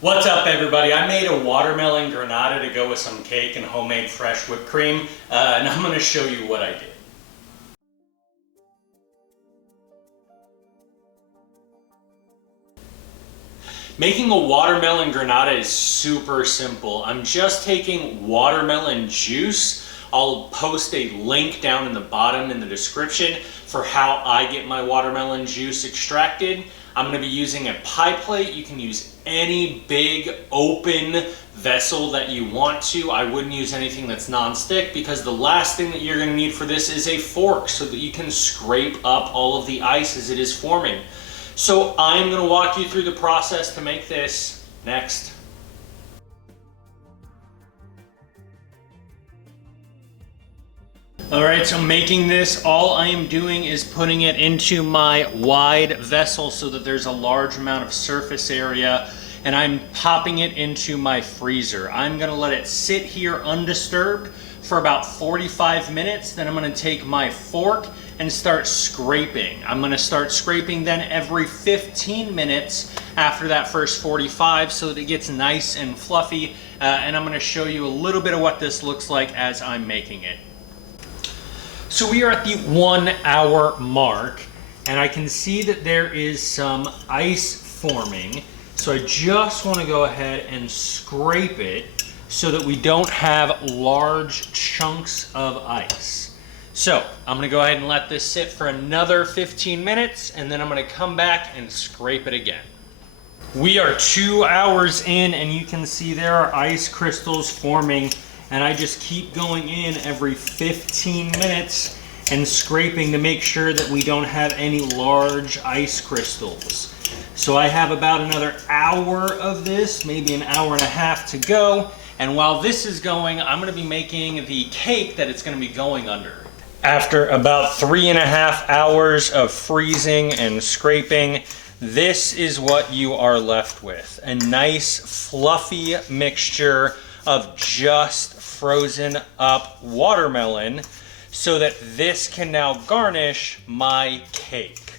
What's up, everybody? I made a watermelon granita to go with some cake and homemade fresh whipped cream, and I'm going to show you what I did. Making a watermelon granita is super simple. I'm just taking watermelon juice. I'll post a link down in the bottom in the description for how I get my watermelon juice extracted. I'm going to be using a pie plate. You can use any big open vessel that you want to. I wouldn't use anything that's non-stick because the last thing that you're going to need for this is a fork so that you can scrape up all of the ice as it is forming. So I'm going to walk you through the process to make this next. Alright, so making this, all I am doing is putting it into my wide vessel so that there's a large amount of surface area, and I'm popping it into my freezer. I'm going to let it sit here undisturbed for about 45 minutes. Then I'm going to take my fork and start scraping. I'm going to start scraping then every 15 minutes after that first 45 so that it gets nice and fluffy, and I'm going to show you a little bit of what this looks like as I'm making it. So we are at the 1 hour mark, and I can see that there is some ice forming. So I just want to go ahead and scrape it so that we don't have large chunks of ice. So I'm going to go ahead and let this sit for another 15 minutes, and then I'm going to come back and scrape it again. We are 2 hours in, and you can see there are ice crystals forming. And I just keep going in every 15 minutes and scraping to make sure that we don't have any large ice crystals. So I have about another hour of this, maybe an hour and a half to go. And while this is going, I'm going to be making the cake that it's going to be going under. After about 3.5 hours of freezing and scraping, this is what you are left with. A nice fluffy mixture of just frozen up watermelon so that this can now garnish my cake.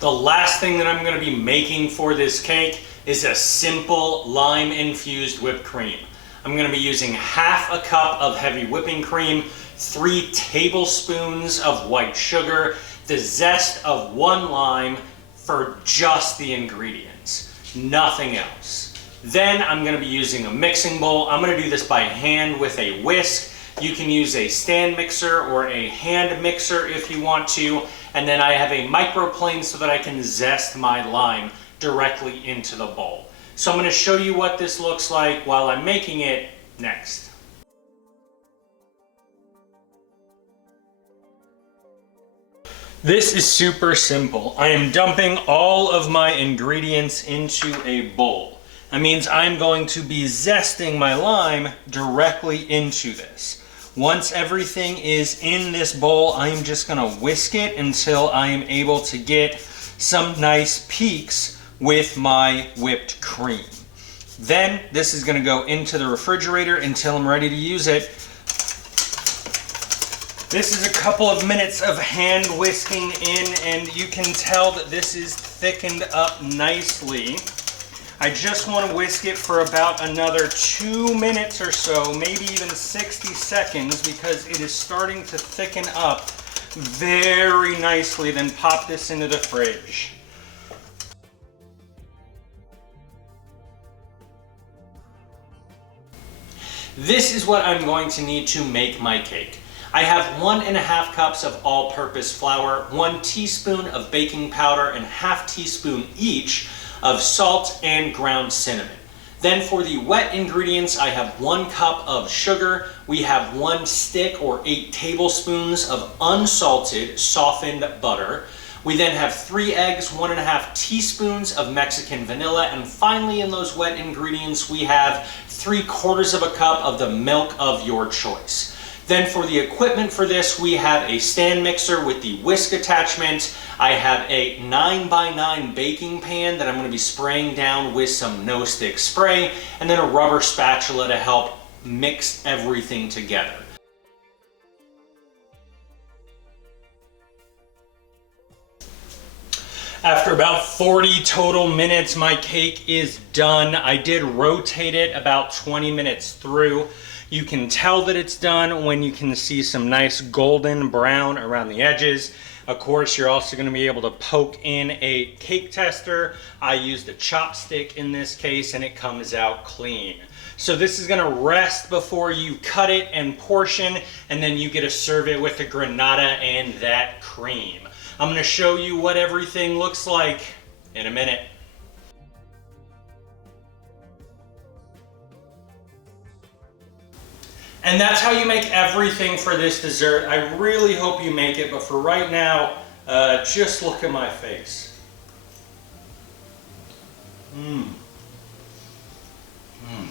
The last thing that I'm going to be making for this cake is a simple lime infused whipped cream. I'm going to be using half a cup of heavy whipping cream, 3 tablespoons of white sugar, the zest of 1 lime, for just the ingredients, nothing else. Then I'm going to be using a mixing bowl. I'm going to do this by hand with a whisk. You can use a stand mixer or a hand mixer if you want to. And then I have a microplane so that I can zest my lime directly into the bowl. So I'm going to show you what this looks like while I'm making it next. This is super simple. I am dumping all of my ingredients into a bowl. That means I'm going to be zesting my lime directly into this. Once everything is in this bowl, I'm just going to whisk it until I am able to get some nice peaks with my whipped cream. Then this is going to go into the refrigerator until I'm ready to use it. This is a couple of minutes of hand whisking in, and you can tell that this is thickened up nicely. I just want to whisk it for about another 2 minutes or so, maybe even 60 seconds, because it is starting to thicken up very nicely. Then pop this into the fridge. This is what I'm going to need to make my cake. I have 1.5 cups of all-purpose flour, 1 teaspoon of baking powder, and ½ teaspoon each of salt and ground cinnamon. Then for the wet ingredients, I have 1 cup of sugar. We have 1 stick or 8 tablespoons of unsalted softened butter. We then have 3 eggs, 1.5 teaspoons of Mexican vanilla, and finally in those wet ingredients, we have 3/4 of a cup of the milk of your choice. Then for the equipment for this, we have a stand mixer with the whisk attachment. I have a 9x9 baking pan that I'm going to be spraying down with some no-stick spray, and then a rubber spatula to help mix everything together. After about 40 total minutes, my cake is done. I did rotate it about 20 minutes through. You can tell that it's done when you can see some nice golden brown around the edges. Of course, you're also going to be able to poke in a cake tester. I used a chopstick in this case, and it comes out clean. So this is going to rest before you cut it and portion, and then you get to serve it with the granita and that cream. I'm going to show you what everything looks like in a minute. And that's how you make everything for this dessert. I really hope you make it, but for right now, just look at my face. Mmm. Mmm.